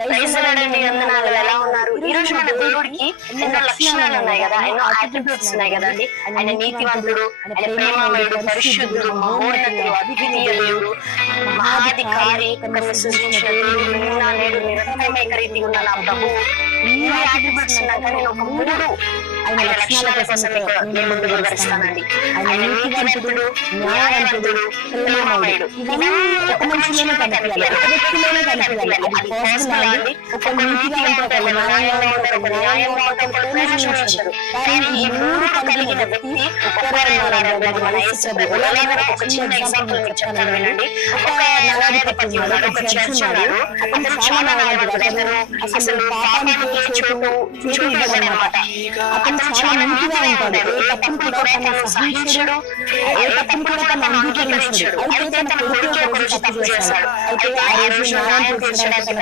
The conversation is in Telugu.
వందనాలు. ఎలా ఉన్నారు? ఈ రోజు మన దేవుడికి ఎన్నో లక్షణాలు ఉన్నాయి కదా. ఎన్నో ఆట్రిబ్యూట్స్ ఉన్నాయి కదండి. ఆయన నీతివంతుడు ఆయన ప్రేమమయుడు పరిశుద్ధుడు మహోన్నతుడు అద్వితీయ దేవుడు మహాధికారి సృష్టించిన దేవుడు నిరంతరం ఏకరీతి ఉన్న నా ప్రభు. ఈ ఆట్రిబ్యూట్స్ ఉన్నాక నేను ఒక మూడు ఆయన లక్షణాల కోసం నేను ముందు వివరిస్తానండి ఆయన నీతివంతుడు న్యాయవంతుడు ప్రేమమయుడు ఇవన్నీ ఒక మనిషిలోనే కనిపించాలి. ఒక వ్యక్తిలోనే కనిపించాలి. అది పాసిబుల్ అండి. ఒక నీతిగా ఉంటారు ఒక న్యాయంగా ఉంటారు ఒక న్యాయంగా ఉంటారు ఒక ప్రేమించరు కానీ ఈ మూడు కలిగిన వ్యక్తి ఒక్కరే ఉన్నారండి అది మన యేసు ప్రభు ఎలాగైనా ఒక చిన్న ఎగ్జాంపుల్ మీకు చెప్తాను వినండి ఒక న్యాయాధిపతి ఉన్నాడు ఒక జడ్జి ఉన్నాడు అతను చాలా న్యాయవంతుడు అతను అసలు పాపానికి చోటు చోటు ఇవ్వడనమాట అతను చాలా నీతిగా ఉంటాడు. ఏ తప్పును కూడా తను సహించడు ఏ తప్పును కూడా తను అంగీకరించడు. అయితే తన కొడుకు ఒక తప్పు చేశాడు అయితే ఆ రోజు న్యాయం తీర్చడానికి